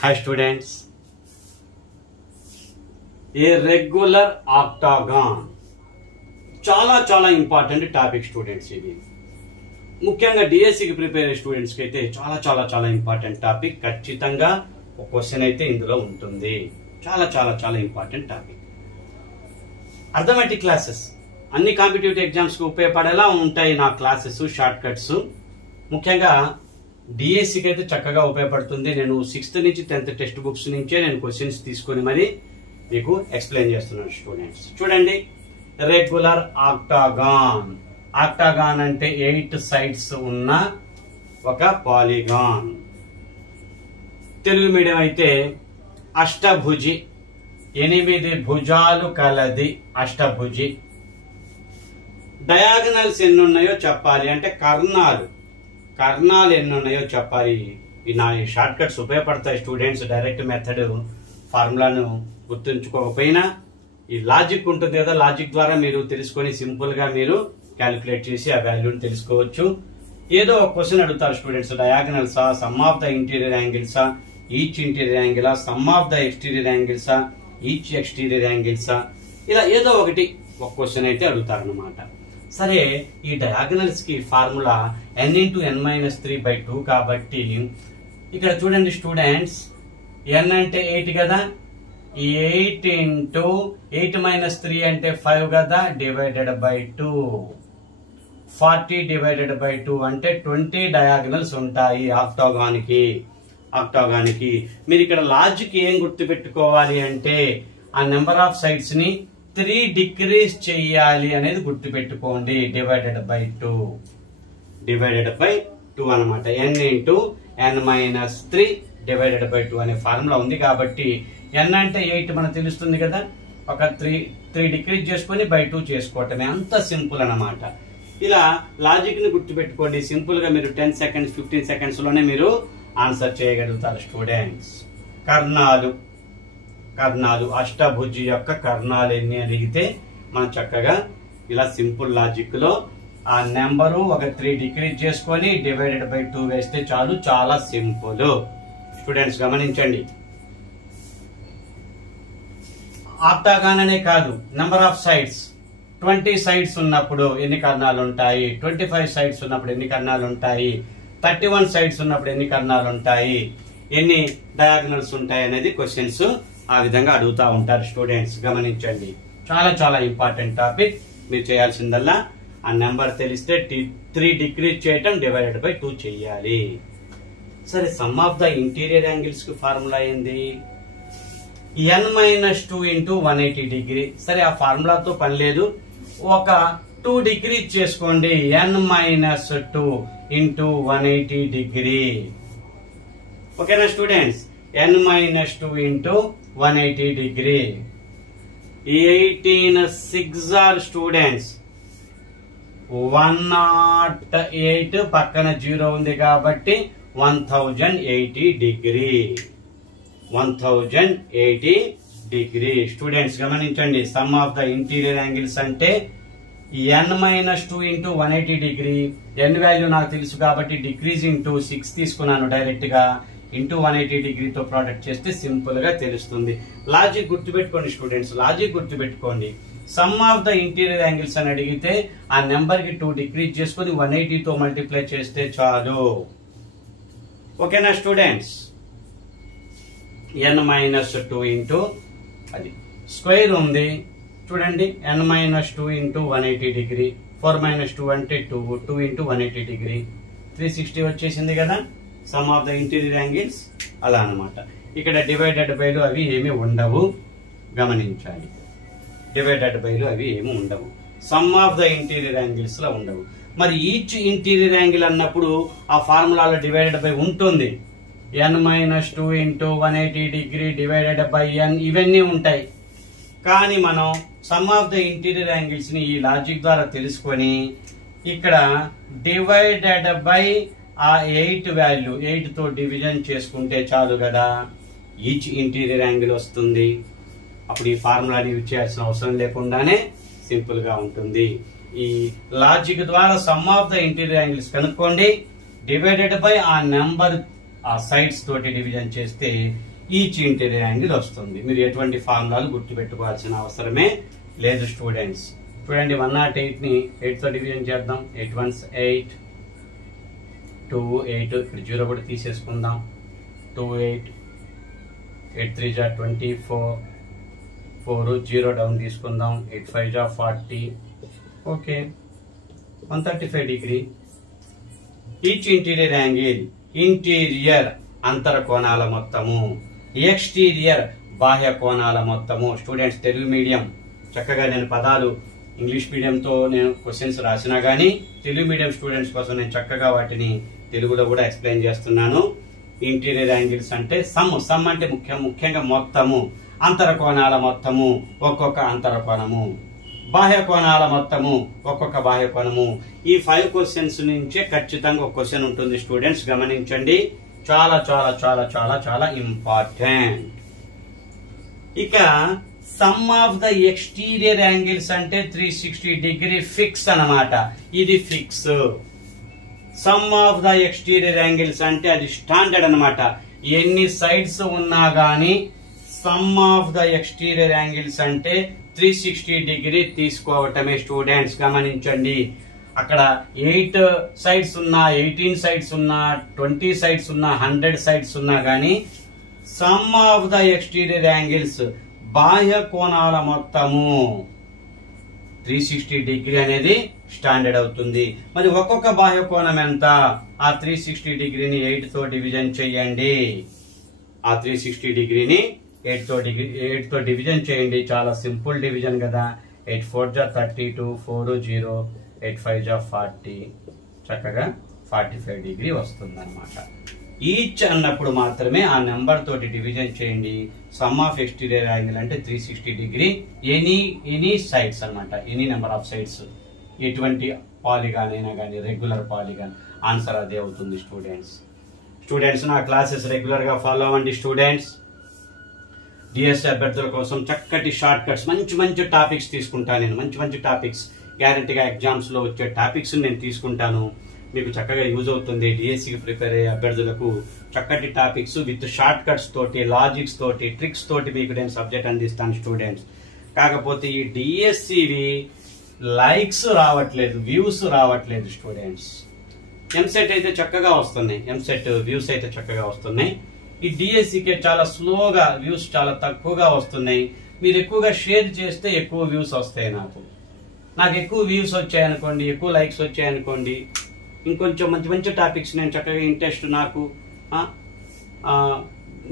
Hi students, a regular octagon చాలా important topic students. ఇది ముఖ్యంగా డిఎస్సికి ప్రిపేర్ అయ్యే స్టూడెంట్స్ కి అయితే చాలా ఇంపార్టెంట్ టాపిక్. ఖచ్చితంగా ఒక క్వశ్చన్ అయితే ఇందులో ఉంటుంది. చాలా ఇంపార్టెంట్ టాపిక్. అర్థమెటిక్ క్లాసెస్ అన్ని కాంపిటేటివ్ ఎగ్జామ్స్ కి ఉపయోగపడేలా ఉంటాయి నా క్లాసెస్, షార్ట్ కట్స్. ముఖ్యంగా డిఎస్సికి అయితే చక్కగా ఉపయోగపడుతుంది. నేను 6th నుంచి 10th టెక్స్ట్ బుక్స్ నుంచే నేను క్వశ్చన్స్ తీసుకొని మరి మీకు ఎక్స్ప్లెయిన్ చేస్తున్నాను స్టూడెంట్స్. చూడండి, రెగ్యులర్ ఆక్టాగాన్. ఆక్టాగాన్ అంటే 8 సైడ్స్ ఉన్న ఒక పాలిగాన్. తెలుగు మీడియం అయితే అష్టభుజి, 8 భుజాలు కలది అష్టభుజి. డయాగనల్స్ ఎన్ని ఉన్నాయో చెప్పాలి అంటే కర్ణాలు ఎన్ని ఉన్నాయో చెప్పాలి. నా షార్ట్ కట్స్ ఉపయోగపడతాయి స్టూడెంట్స్. డైరెక్ట్ మెథడ్ ఫార్ములాను గుర్తుంచుకోకపోయినా ఈ లాజిక్ ఉంటుంది కదా, లాజిక్ ద్వారా మీరు తెలుసుకొని సింపుల్ గా మీరు క్యాలిక్యులేట్ చేసి ఆ వాల్యూని తెలుసుకోవచ్చు. ఏదో ఒక క్వశ్చన్ అడుగుతారు స్టూడెంట్స్, డయాగనల్సా, సమ్ ఆఫ్ ద ఇంటీరియర్ యాంగిల్సా, ఈచ్ ఇంటీరియర్ యాంగిలా, సమ్ ఆఫ్ ద ఎక్స్టీరియర్ యాంగిల్సా, ఈచ్ ఎక్స్టీరియర్ యాంగిల్సా, ఇలా ఏదో ఒకటి ఒక క్వశ్చన్ అయితే అడుగుతారనమాట. సరే, ఈ డయాగనల్స్ కి ఫార్ములా n × n-3/2 కాబట్టి ఇక్కడ చూడండి స్టూడెంట్స్, n అంటే 8 కదా, ఈ 8 × 8 - 3 అంటే 5 కదా, డివైడెడ్ బై 2. 40 డివైడెడ్ బై 2 అంటే 20 డయాగనల్స్ ఉంటాయి ఆక్టాగాన్ కి. మీరు ఇక్కడ లాజిక్ ఏం గుర్తుపెట్టుకోవాలి అంటే ఆ నెంబర్ ఆఫ్ సైడ్స్ ని 3 డిక్రీజ్ చెయ్యాలి అనేది గుర్తుపెట్టుకోండి. డివైడెడ్ బై 2 అనమాట. n × n-3 డివైడెడ్ బై 2 అనే ఫార్ములా ఉంది కాబట్టి n అంటే 8 మనకు తెలుస్తుంది కదా, ఒక 3 డిక్రీజ్ చేసుకుని బై 2 చేసుకోవటమే. అంత సింపుల్ అనమాట. ఇలా లాజిక్ ని గుర్తుపెట్టుకోండి. సింపుల్ గా మీరు 10 సెకండ్స్ 15 సెకండ్స్ లోనే మీరు ఆన్సర్ చేయగలుగుతారు స్టూడెంట్స్. కర్ణాలు అష్టభుజి యొక్క కర్ణాలు ఎన్ని అడిగితే మనం చక్కగా ఇలా సింపుల్ లాజిక్ లో ఆ నెంబరు ఒక 3 డిక్రీజ్ చేసుకొని డివైడెడ్ బై 2 వేస్తే చాలు. చాలా సింపుల్ స్టూడెంట్స్, గమనించండి. ఆక్టాగాన్ అనే కాదు, నెంబర్ ఆఫ్ సైడ్స్ 20 సైడ్స్ ఉన్నప్పుడు ఎన్ని కర్ణాలు ఉంటాయి, 25 సైడ్స్ ఉన్నప్పుడు ఎన్ని కర్ణాలు ఉంటాయి, 31 సైడ్స్ ఉన్నప్పుడు ఎన్ని కర్ణాలు ఉంటాయి, ఎన్ని డయాగనల్స్ ఉంటాయి అనేది క్వశ్చన్స్ ఆ విధంగా అడుగుతా ఉంటారు స్టూడెంట్స్. గమనించండి, చాలా ఇంపార్టెంట్ టాపిక్. మీరు చేయాల్సిందల్లా ఆ నెంబర్ తెలిస్తే 3 డిక్రీజ్ చేయటం, డివైడెడ్ బై 2 చెయ్యాలి. సరే, some of the interior angles కి ఫార్ములా ఏంది? n-2 × 180 degree. సరే, ఆ ఫార్ములాతో పని లేదు, ఒక 2 డిక్రీజ్ చేసుకోండి. n-2 × 180 degree. ఓకేనా students? n-2 × 180 degree. 18 6 are students 108, పక్కన 0 ఉంది కాబట్టి 1080 డిగ్రీ. 1080 డిగ్రీ. స్టూడెంట్స్ గమనించండి, some of the interior angles అంటే n-2 × 180 డిగ్రీ. n వాల్యూ నాకు తెలుసు కాబట్టి డిక్రీజ్ ఇంటూ 6 తీసుకున్నాను డైరెక్ట్ గా. ఇంటూ 180 డిగ్రీతో ప్రోడక్ట్ చేస్తే సింపుల్ గా తెలుస్తుంది. లాజిక్ గుర్తుపెట్టుకోండి స్టూడెంట్స్, లాజిక్ గుర్తుపెట్టుకోండి. Some of the interior angles అని అడిగితే ఆ నెంబర్ కి 2 డిక్రీజ్ చేసుకుని 180తో మల్టిప్లై చేస్తే చాలు. ఓకేనా స్టూడెంట్స్? n-2 ఇంటూ అది స్క్వేర్ ఉంది చూడండి, n-2 ఇంటూ 180 డిగ్రీ. 4 - 2 అంటే 2 × 180 డిగ్రీ. 360 వచ్చేసింది కదా some of the interior angles. అలా అనమాట. ఇక్కడ డివైడెడ్ బైలు అవి ఏమి ఉండవు, గమనించాలి. డివైడెడ్ బైలు అవి ఏమి ఉండవు, some of the interior angles లో ఉండవు. మరి ఈచ్ ఇంటీరియర్ యాంగిల్ అన్నప్పుడు ఆ ఫార్ములాలో డివైడెడ్ బై ఉంటుంది. n-2 × 180 degree divided by n, ఇవన్నీ ఉంటాయి. కానీ మనం some of the interior angles ని ఈ లాజిక్ ద్వారా తెలుసుకొని ఇక్కడ డివైడెడ్ బై ఆ 8 వాల్యూ 8తో డివిజన్ చేసుకుంటే చాలు కదా, ఈచ్ ఇంటీరియర్ యాంగిల్ వస్తుంది. అప్పుడు ఈ ఫార్ములాని యూజ్ చేయాల్సిన అవసరం లేకుండానే సింపుల్ గా ఉంటుంది. ఈ లాజిక్ ద్వారా some of the interior angles కనుక్కోండి, డివైడెడ్ బై ఆ నెంబర్ ఆ సైడ్స్ తోటి డివిజన్ చేస్తే ఈచ్ ఇంటీరియర్ యాంగిల్ వస్తుంది. మీరు ఎటువంటి ఫార్ములాలు గుర్తుపెట్టుకోవాల్సిన అవసరమే లేదు స్టూడెంట్స్. చూడండి 108 ని 8 తో డివిజన్ చేద్దాం. 8 1s 8, 2 8, ఇక్కడ 0 కూడా తీసేసుకుందాం. 2 8, 8 3 జా 24, 4 0 డౌన్ తీసుకుందాం. 8 5 జా 40. Okay, 135 degree. Each interior angle, interior అంతర కోణాల మొత్తము, ఎక్స్టీరియర్ బాహ్య కోణాల మొత్తము. స్టూడెంట్స్ తెలుగు మీడియం చక్కగా నేను పదాలు ఇంగ్లీష్ మీడియంతో నేను క్వశ్చన్స్ రాసినా గానీ తెలుగు మీడియం స్టూడెంట్స్ కోసం నేను చక్కగా వాటిని తెలుగులో కూడా ఎక్స్ప్లెయిన్ చేస్తున్నాను. ఇంటీరియర్ యాంగిల్స్ అంటే సమ్ అంటే ముఖ్యంగా మొత్తము, అంతర కోణాల మొత్తము ఒక్కొక్క అంతర కోణము, బాహ్య కోణాల మొత్తము ఒక్కొక్క బాహ్య కోణము. ఈ 5 క్వశ్చన్స్ నుంచే ఖచ్చితంగా ఒక క్వశ్చన్ ఉంటుంది స్టూడెంట్స్, గమనించండి. చాలా చాలా చాలా చాలా చాలా ఇంపార్టెంట్. ఇక some of the exterior angles అంటే 360 డిగ్రీ ఫిక్స్ అన్నమాట. ఇది fix. Some of the exterior angles అంటే అది స్టాండర్డ్ అన్నమాట. ఎన్ని సైడ్స్ ఉన్నా గానీ some of the exterior angles అంటే 360 డిగ్రీ తీసుకోవటమే స్టూడెంట్స్, గమనించండి. అక్కడ 8 సైడ్స్ ఉన్నా, 18 సైడ్స్ ఉన్నా, 20 సైడ్స్ ఉన్నా, 100 సైడ్స్ ఉన్నా గానీ some of the exterior angles బాహ్య కోణాల మొత్తము 360 డిగ్రీ అనేది స్టాండర్డ్ అవుతుంది. మరి ఒక్కొక్క బాహ్య కోణం ఎంత? ఆ 360 డిగ్రీని 8 తో డివిజన్ చేయండి. ఆ 360 డిగ్రీని 8 తో డివిజన్ చేయండి. చాలా సింపుల్ డివిజన్ కదా. 8 4 జా 32, 4 0, 8 5 జా 40, చక్కగా 45 డిగ్రీ వస్తుంది అనమాట. ఈచ్ అన్నప్పుడు మాత్రమే ఆ నెంబర్ తోటి డివిజన్ చేయండి. సమ్ ఆఫ్ ఎక్స్టీరియర్ యాంగిల్ అంటే 360 డిగ్రీ ఎనీ సైడ్స్ అన్నమాట. ఎనీ నెంబర్ ఆఫ్ సైడ్స్, ఎటువంటి పాలిగాన్ అయినా కానీ, రెగ్యులర్ పాలిగాన్. ఆన్సర్ అదే అవుతుంది స్టూడెంట్స్. నా క్లాసెస్ రెగ్యులర్ గా ఫాలో అవ్వండి స్టూడెంట్స్. డిఎస్సి అభ్యర్థుల కోసం చక్కటి షార్ట్ కట్స్, మంచి టాపిక్స్ తీసుకుంటాను నేను. మంచి టాపిక్స్ గ్యారంటీగా ఎగ్జామ్స్ లో వచ్చే టాపిక్స్ నేను తీసుకుంటాను. మీకు చక్కగా యూజ్ అవుతుంది. డిఎస్సికి ప్రిపేర్ అయ్యే అభ్యర్థులకు చక్కటి టాపిక్స్ విత్ షార్ట్ కట్స్ తోటి, లాజిక్స్ తోటి, ట్రిక్స్ తోటి మీకు నేను సబ్జెక్ట్ అందిస్తాను స్టూడెంట్స్. కాకపోతే ఈ డిఎస్సివి లైక్స్ రావట్లేదు, వ్యూస్ రావట్లేదు స్టూడెంట్స్. ఎంసెట్ అయితే చక్కగా వస్తున్నాయి, ఎంసెట్ వ్యూస్ అయితే చక్కగా వస్తున్నాయి. ఈ డిఎస్సికి చాలా స్లోగా వ్యూస్ చాలా తక్కువగా వస్తున్నాయి. మీరు ఎక్కువగా షేర్ చేస్తే ఎక్కువ వ్యూస్ వస్తాయి. నాకు ఎక్కువ వ్యూస్ వచ్చాయనుకోండి, ఎక్కువ లైక్స్ వచ్చాయనుకోండి, ఇంకొంచెం మంచి టాపిక్స్ నేను చక్కగా ఇంట్రెస్ట్ నాకు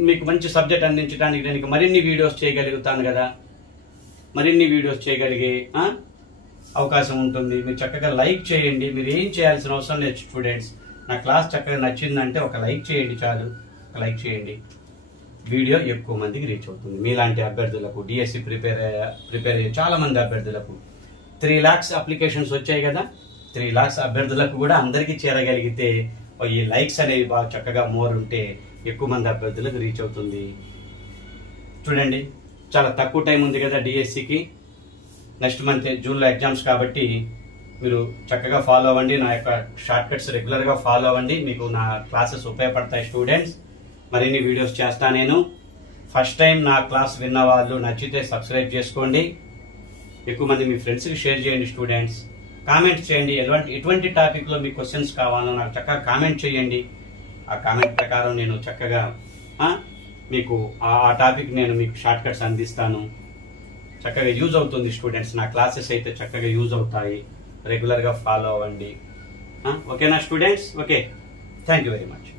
మీకు మంచి సబ్జెక్ట్ అందించడానికి నేను మరిన్ని వీడియోస్ చేయగలుగుతాను కదా. మరిన్ని వీడియోస్ చేయగలిగే అవకాశం ఉంటుంది. మీరు చక్కగా లైక్ చేయండి. మీరు ఏం చేయాల్సిన అవసరం లేదు స్టూడెంట్స్. నా క్లాస్ చక్కగా నచ్చిందంటే ఒక లైక్ చేయండి చాలు. ఒక లైక్ చేయండి, వీడియో ఎక్కువ మందికి రీచ్ అవుతుంది. మీలాంటి అభ్యర్థులకు, డిఎస్సి ప్రిపేర్ అయ్యే చాలా మంది అభ్యర్థులకు 3 lakhs అప్లికేషన్స్ వచ్చాయి కదా. 3 lakhs అభ్యర్థులకు కూడా అందరికీ చేరగలిగితే, ఈ లైక్స్ అనేవి బాగా చక్కగా మోర్ ఉంటే ఎక్కువ మంది అభ్యర్థులకు రీచ్ అవుతుంది. చూడండి, చాలా తక్కువ టైం ఉంది కదా డిఎస్సికి. నెక్స్ట్ మంత్ జూన్లో ఎగ్జామ్స్ కాబట్టి మీరు చక్కగా ఫాలో అవ్వండి. నా యొక్క షార్ట్ కట్స్ రెగ్యులర్ గా ఫాలో అవ్వండి. మీకు నా క్లాసెస్ ఉపయోగపడతాయి స్టూడెంట్స్. మరిన్ని వీడియోస్ చేస్తా నేను. ఫస్ట్ టైం నా క్లాస్ విన్న వాళ్ళు నచ్చితే సబ్స్క్రైబ్ చేసుకోండి. ఎక్కువ మంది మీ ఫ్రెండ్స్కి షేర్ చేయండి స్టూడెంట్స్. కామెంట్ చేయండి, ఎటువంటి టాపిక్ లో మీ క్వశ్చన్స్ కావాలో నాకు చక్కగా కామెంట్ చేయండి. ఆ కామెంట్ ప్రకారం నేను చక్కగా మీకు ఆ టాపిక్ నేను మీకు షార్ట్ కట్స్ అందిస్తాను. చక్కగా యూజ్ అవుతుంది స్టూడెంట్స్. నా క్లాసెస్ అయితే చక్కగా యూజ్ అవుతాయి. రెగ్యులర్ గా ఫాలో అవ్వండి. ఓకేనా students? Okay, thank you very much.